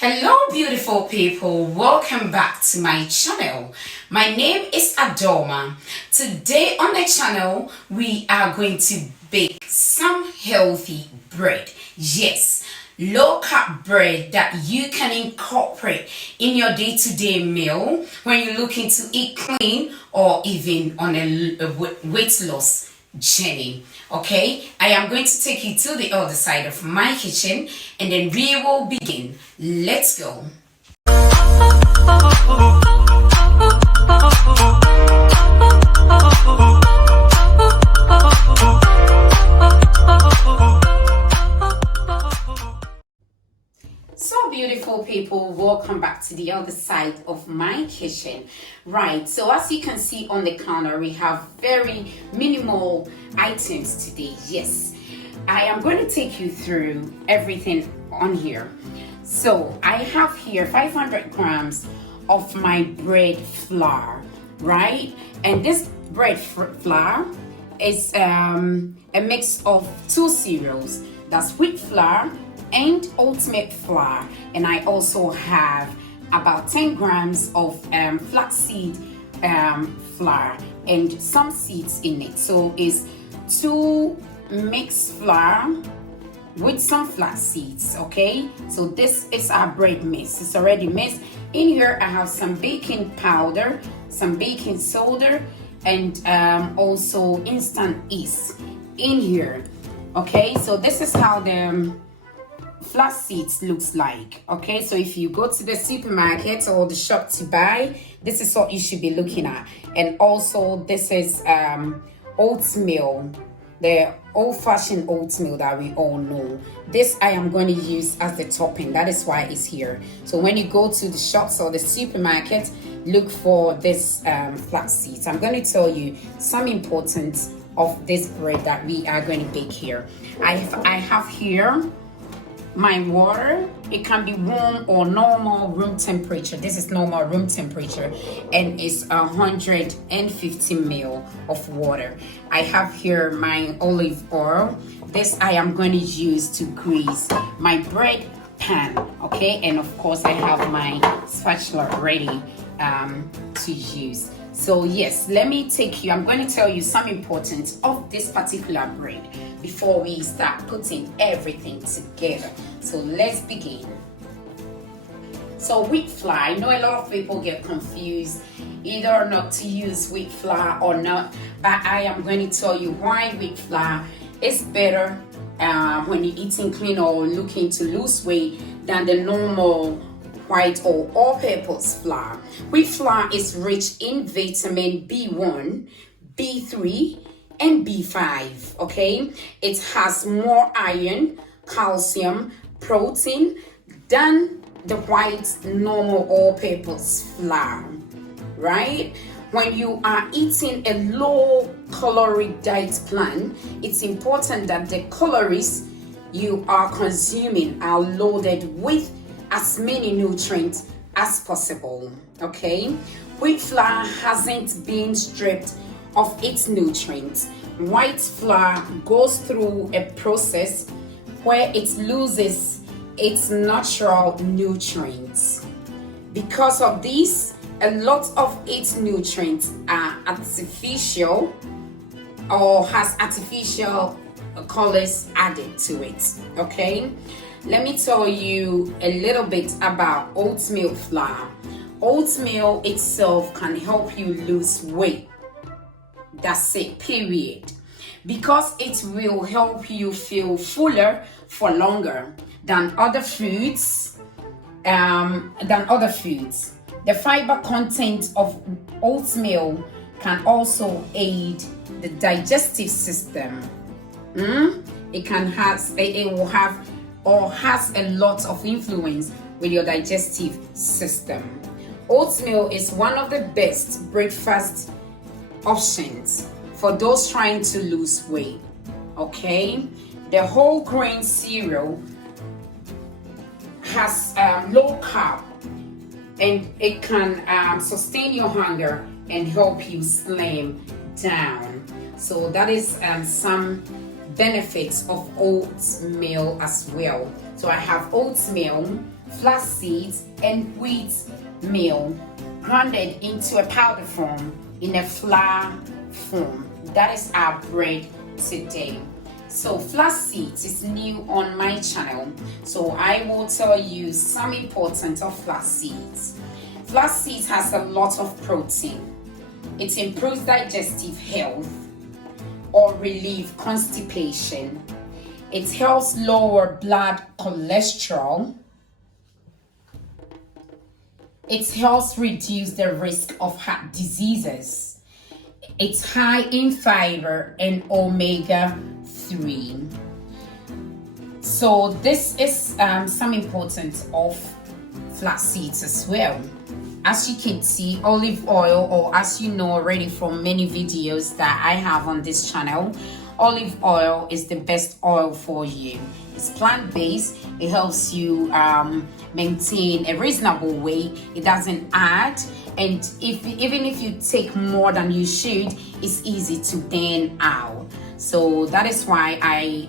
Hello beautiful people, welcome back to my channel. My name is Adoma. Today on the channel we are going to bake some healthy bread. Yes, low carb bread that you can incorporate in your day-to-day meal when you're looking to eat clean or even on a weight loss journey. Okay, I am going to take you to the other side of my kitchen and then we will begin. Let's go. So beautiful people, welcome back to the other side of my kitchen. Right, so as you can see on the counter, we have very minimal items today. Yes, I am going to take you through everything on here. So I have here 500 grams of my bread flour, right? And this bread flour is a mix of two cereals. That's wheat flour and oatmeal flour, and I also have about 10 grams of flaxseed flour and some seeds in it. So it's two mixed flour with some flax seeds. Okay, so this is our bread mix. It's already mixed. In here I have some baking powder, some baking soda, and also instant yeast in here. Okay, so this is how the flax seeds looks like. Okay, so if you go to the supermarket or the shop to buy, this is what you should be looking at. And also this is oatmeal, the old-fashioned oatmeal that we all know. This I am going to use as the topping. That is why it's here. So when you go to the shops or the supermarket, look for this flax seeds. I'm going to tell you some importance of this bread that we are going to bake here. I have here my water. It can be warm or normal room temperature. This is normal room temperature, and it's 150 ml of water. I have here my olive oil. This I am going to use to grease my bread pan. Okay, and of course I have my spatula ready to use. So yes, let me take you, I'm going to tell you some importance of this particular bread before we start putting everything together. So let's begin. So wheat flour, I know a lot of people get confused either not to use wheat flour or not, but I am going to tell you why wheat flour is better when you're eating clean or looking to lose weight than the normal white or all-purpose flour. Wheat flour is rich in vitamin B1, B3, and B5. Okay, it has more iron, calcium, protein than the white normal all-purpose flour. Right? When you are eating a low-caloric diet plan, it's important that the calories you are consuming are loaded with as many nutrients as possible. Okay, wheat flour hasn't been stripped of its nutrients. White flour goes through a process where it loses its natural nutrients. Because of this, a lot of its nutrients are artificial or has artificial colors added to it. Okay, let me tell you a little bit about oatmeal flour. Oatmeal itself can help you lose weight. That's it, period. Because it will help you feel fuller for longer than other foods. The fiber content of oatmeal can also aid the digestive system. It will have or has a lot of influence with your digestive system. Oatmeal is one of the best breakfast options for those trying to lose weight. Okay, the whole grain cereal has low carb, and it can sustain your hunger and help you slim down. So that is some benefits of oatmeal as well. So I have oatmeal, flax seeds, and wheat meal grounded into a powder form in a flour form. That is our bread today. So flax seeds is new on my channel, so I will tell you some importance of flax seeds. Flax seeds has a lot of protein. It improves digestive health or relieve constipation. It helps lower blood cholesterol. It helps reduce the risk of heart diseases. It's high in fiber and omega-3. So this is some importance of flax seeds as well. As you can see, olive oil, or as you know already from many videos that I have on this channel, olive oil is the best oil for you. It's plant-based. It helps you maintain a reasonable weight. It doesn't add, and even if you take more than you should, it's easy to burn out. So that is why I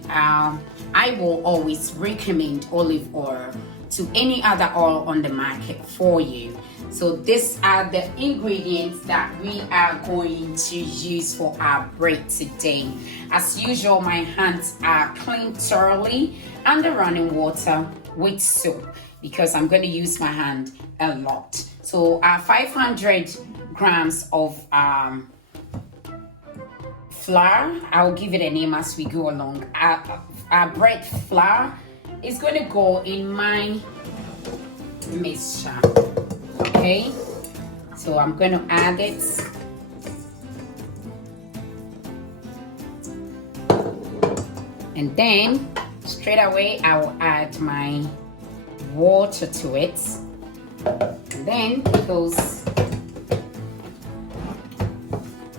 will always recommend olive oil to any other oil on the market for you. So these are the ingredients that we are going to use for our bread today. As usual, my hands are cleaned thoroughly under running water with soap because I'm going to use my hand a lot. So our 500 grams of flour, I'll give it a name as we go along. Our bread flour is going to go in my mixture. Okay, so I'm going to add it. And then straight away I will add my water to it. And then because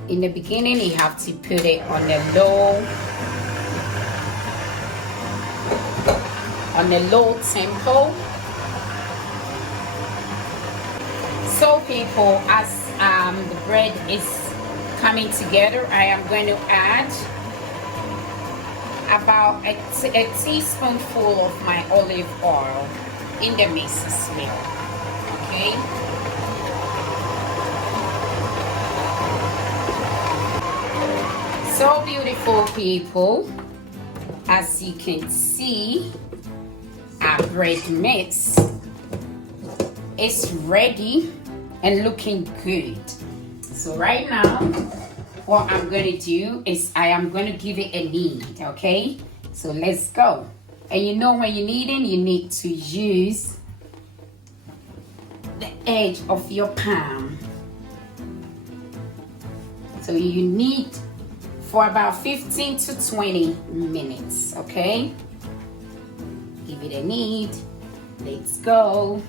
in the beginning you have to put it on a low tempo. So people, as the bread is coming together, I am going to add about a teaspoonful of my olive oil in the mix as well. Okay. So beautiful people, as you can see, our bread mix is ready and looking good. So right now what I'm going to do is I am going to give it a knead. Okay, so let's go. And you know when you're kneading, you need to use the edge of your palm. So you knead for about 15 to 20 minutes. Okay, give it a knead. Let's go.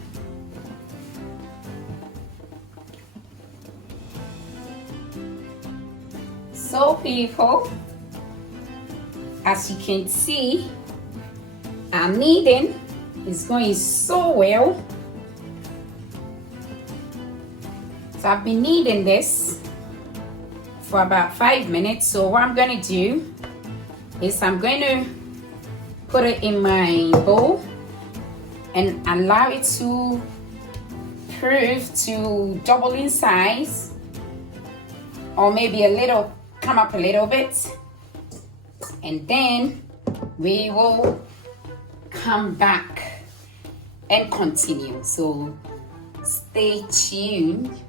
So people, as you can see, our kneading is going so well. So I've been kneading this for about 5 minutes. So what I'm going to do is I'm going to put it in my bowl and allow it to prove to double in size, or maybe a little, come up a little bit, and then we will come back and continue. So stay tuned.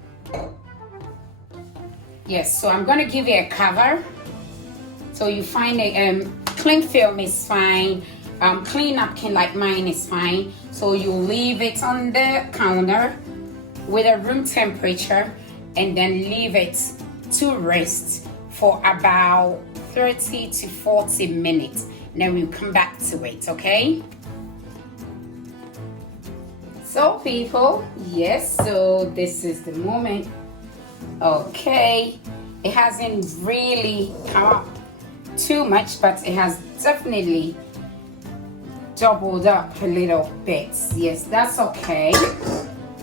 Yes, so I'm going to give it a cover. So you find a cling film is fine. Clean napkin like mine is fine. So you leave it on the counter with a room temperature and then leave it to rest for about 30 to 40 minutes. Then we'll come back to it, okay? So people, yes, so this is the moment. Okay, it hasn't really come up too much, but it has definitely doubled up a little bit. Yes, that's okay.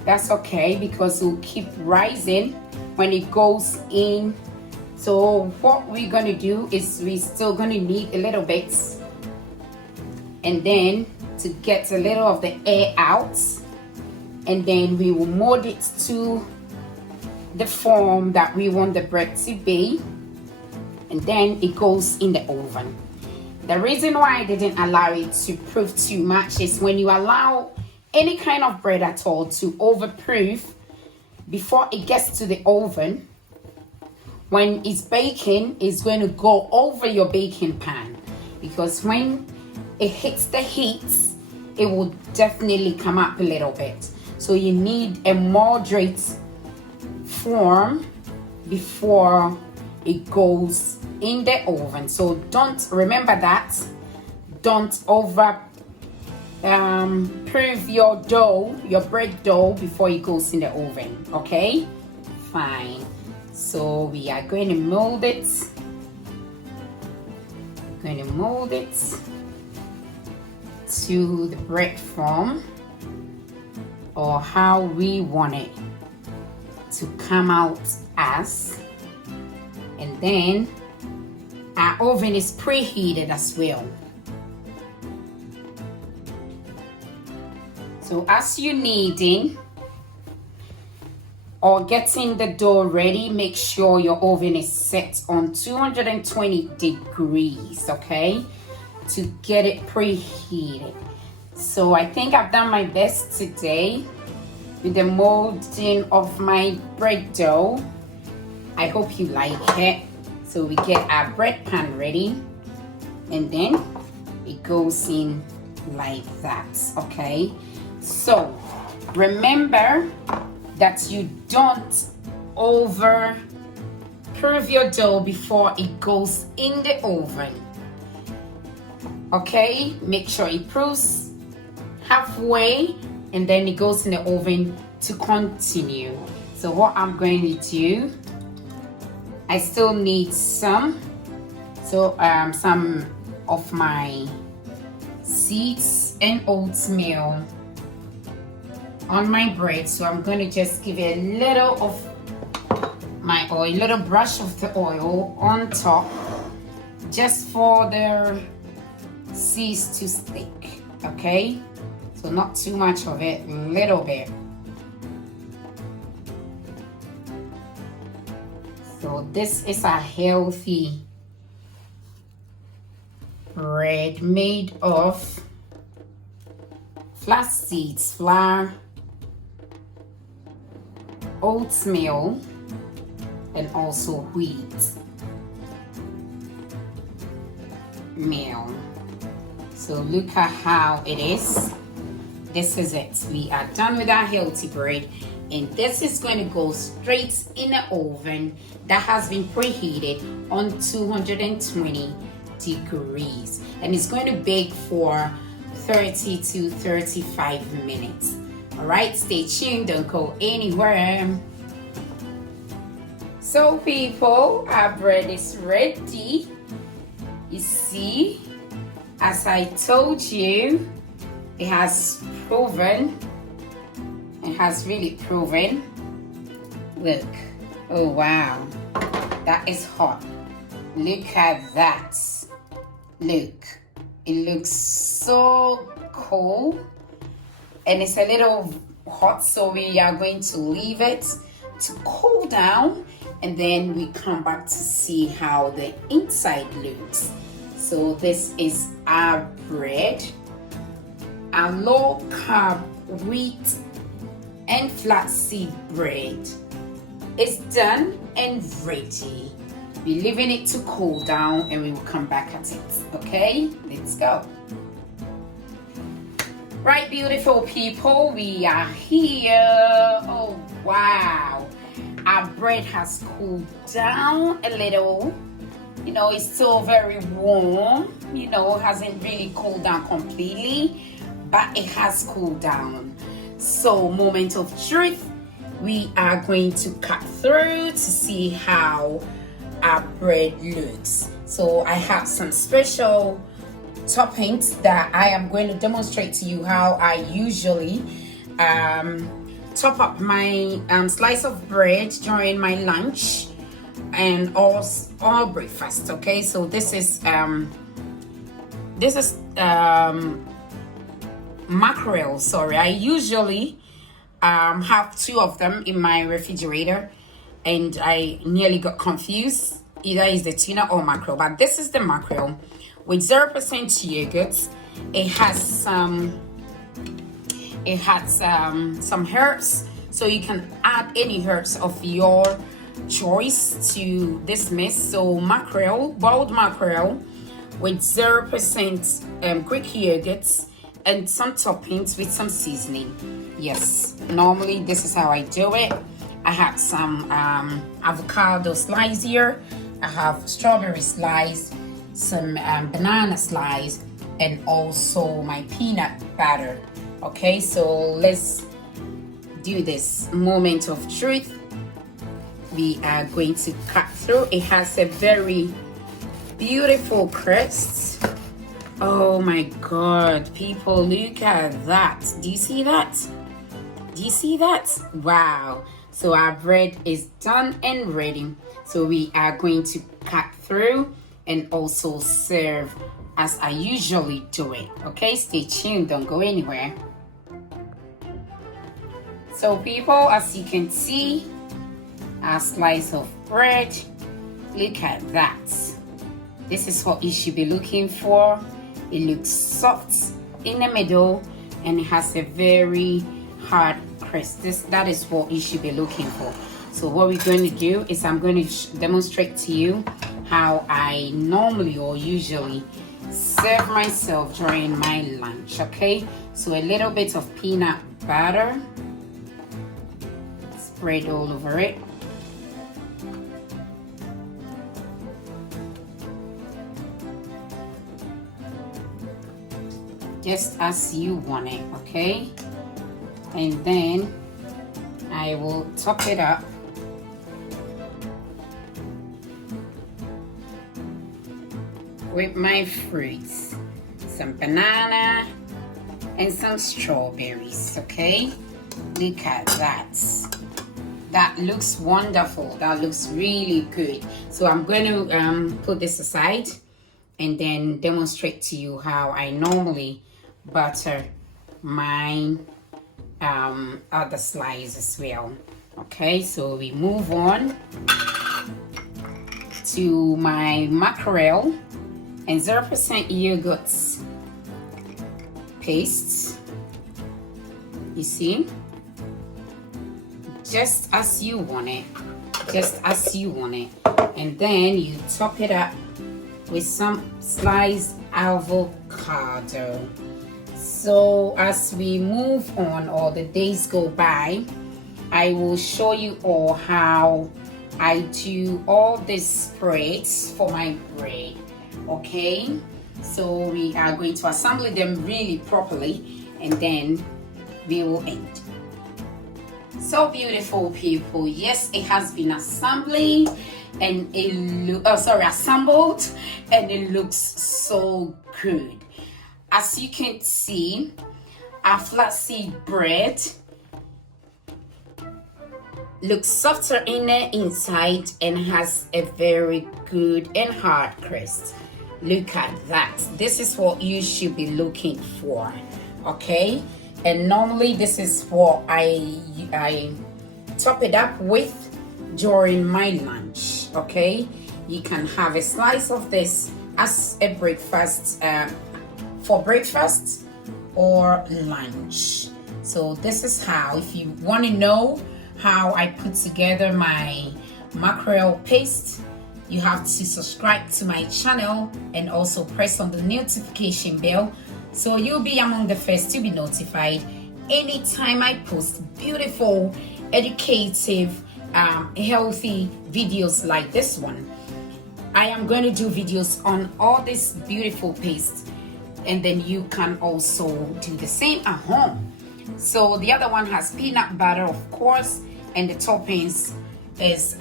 That's okay because it will keep rising when it goes in. So what we're gonna do is we're still gonna knead a little bit, and then to get a little of the air out, and then we will mold it to the form that we want the bread to be, and then it goes in the oven. The reason why I didn't allow it to proof too much is when you allow any kind of bread at all to overproof before it gets to the oven, when it's baking, it's going to go over your baking pan, because when it hits the heat, it will definitely come up a little bit. So you need a moderate form before it goes in the oven. So remember that, don't over proof your dough, your bread dough, before it goes in the oven. Okay, fine. So we are going to mold it. To the bread form, or how we want it to come out as. And then our oven is preheated as well. So as you're kneading or getting the dough ready, make sure your oven is set on 220 degrees, okay, to get it preheated. So I think I've done my best today with the molding of my bread dough. I hope you like it. So we get our bread pan ready, and then it goes in like that, okay? So remember that you don't over proof your dough before it goes in the oven. Okay, make sure it proofs halfway, and then it goes in the oven to continue. So what I'm going to do, I still need some of my seeds and oatmeal on my bread. So I'm going to just give it a little of my oil, a little brush of the oil on top, just for the seeds to stick. Okay, so not too much of it, a little bit. So this is a healthy bread made of flax seeds, flour, oatmeal, and also wheat meal. So look at how it is. This is it. We are done with our healthy bread, and this is going to go straight in the oven that has been preheated on 220 degrees, and it's going to bake for 30 to 35 minutes. All right, stay tuned, don't go anywhere. So people, our bread is ready. You see, as I told you, it has proven. It has really proven. Look. Oh wow, that is hot. Look at that. Look, it looks so cool, and it's a little hot, so we are going to leave it to cool down, and then we come back to see how the inside looks. So this is our bread, our low carb wheat and flaxseed bread. It's done and ready. We're leaving it to cool down, and we will come back at it. Okay, let's go. Right, beautiful people, we are here. Oh wow, our bread has cooled down a little. You know, it's still very warm. You know, it hasn't really cooled down completely, but it has cooled down. So, moment of truth, we are going to cut through to see how our bread looks. So I have some special toppings that I am going to demonstrate to you how I usually top up my slice of bread during my lunch and all breakfast. Okay, so this is mackerel. Sorry, I usually have two of them in my refrigerator, and I nearly got confused. Either is the tuna or mackerel, but this is the mackerel with 0% yogurt. It has some herbs, so you can add any herbs of your choice to this mix. So mackerel, boiled mackerel with 0% Greek yogurt and some toppings with some seasoning. Yes, normally this is how I do it. I have some avocado slice here. I have strawberry slice, some banana slice, and also my peanut butter. Okay, so let's do this moment of truth. We are going to cut through. It has a very beautiful crust. Oh my god, people, look at that. Do you see that? Do you see that? Wow. So our bread is done and ready. So we are going to cut through and also serve as I usually do it. Okay, stay tuned, don't go anywhere. So people, as you can see, our slice of bread, look at that. This is what you should be looking for. It looks soft in the middle and it has a very hard crust. That is what you should be looking for. So what we're going to do is I'm going to demonstrate to you how I normally or usually serve myself during my lunch. Okay, so a little bit of peanut butter, spread all over it. Just as you want it, okay? And then I will top it up with my fruits, some banana and some strawberries. Okay, look at that. That looks wonderful. That looks really good. So I'm going to put this aside and then demonstrate to you how I normally butter my other slice as well. Okay, so we move on to my mackerel and 0% yogurt paste. You see, just as you want it, just as you want it. And then you top it up with some sliced avocado. So as we move on or the days go by, I will show you all how I do all these spreads for my bread. Okay, so we are going to assemble them really properly and then we will end. So beautiful people, yes, it has been assembling and assembled and it looks so good. As you can see, our flaxseed bread looks softer in the inside and has a very good and hard crust. Look at that. This is what you should be looking for, okay? And normally this is what I top it up with during my lunch. Okay, you can have a slice of this as a breakfast, for breakfast or lunch. So this is how, if you want to know how I put together my mackerel paste, you have to subscribe to my channel and also press on the notification bell so you'll be among the first to be notified anytime I post beautiful, educative, healthy videos like this one. I am going to do videos on all this beautiful paste, and then you can also do the same at home. So the other one has peanut butter, of course, and the toppings is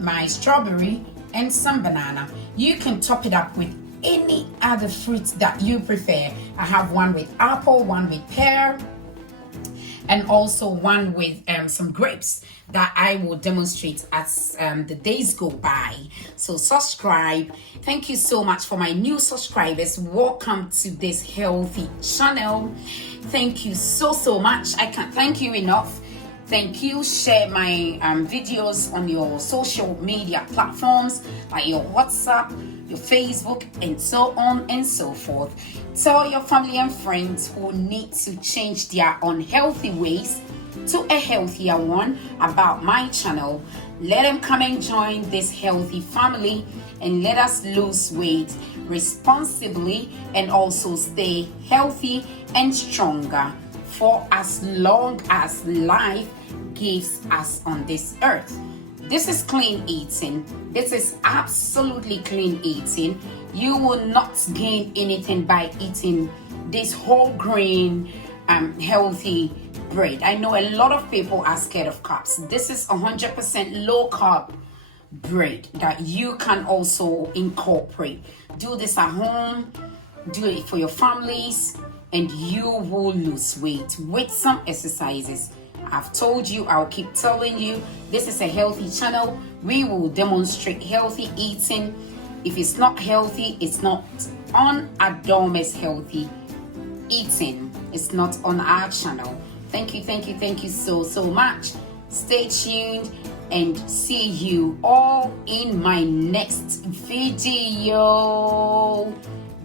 my strawberry and some banana. You can top it up with any other fruits that you prefer. I have one with apple, one with pear, and also one with some grapes that I will demonstrate as the days go by. So subscribe. Thank you so much for my new subscribers. Welcome to this healthy channel. Thank you so much. I can't thank you enough. Thank you. Share my videos on your social media platforms like your WhatsApp, your Facebook, and so on and so forth. Tell your family and friends who need to change their unhealthy ways to a healthier one about my channel. Let them come and join this healthy family and let us lose weight responsibly and also stay healthy and stronger for as long as life gives us on this earth. This is clean eating. This is absolutely clean eating. You will not gain anything by eating this whole grain healthy bread. I know a lot of people are scared of carbs. This is 100% low carb bread that you can also incorporate. Do this at home, do it for your families, and you will lose weight with some exercises. I've told you, I'll keep telling you, this is a healthy channel. We will demonstrate healthy eating. If it's not healthy, it's not on Adome's healthy eating. It's not on our channel. Thank you so much. Stay tuned and see you all in my next video.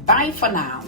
Bye for now.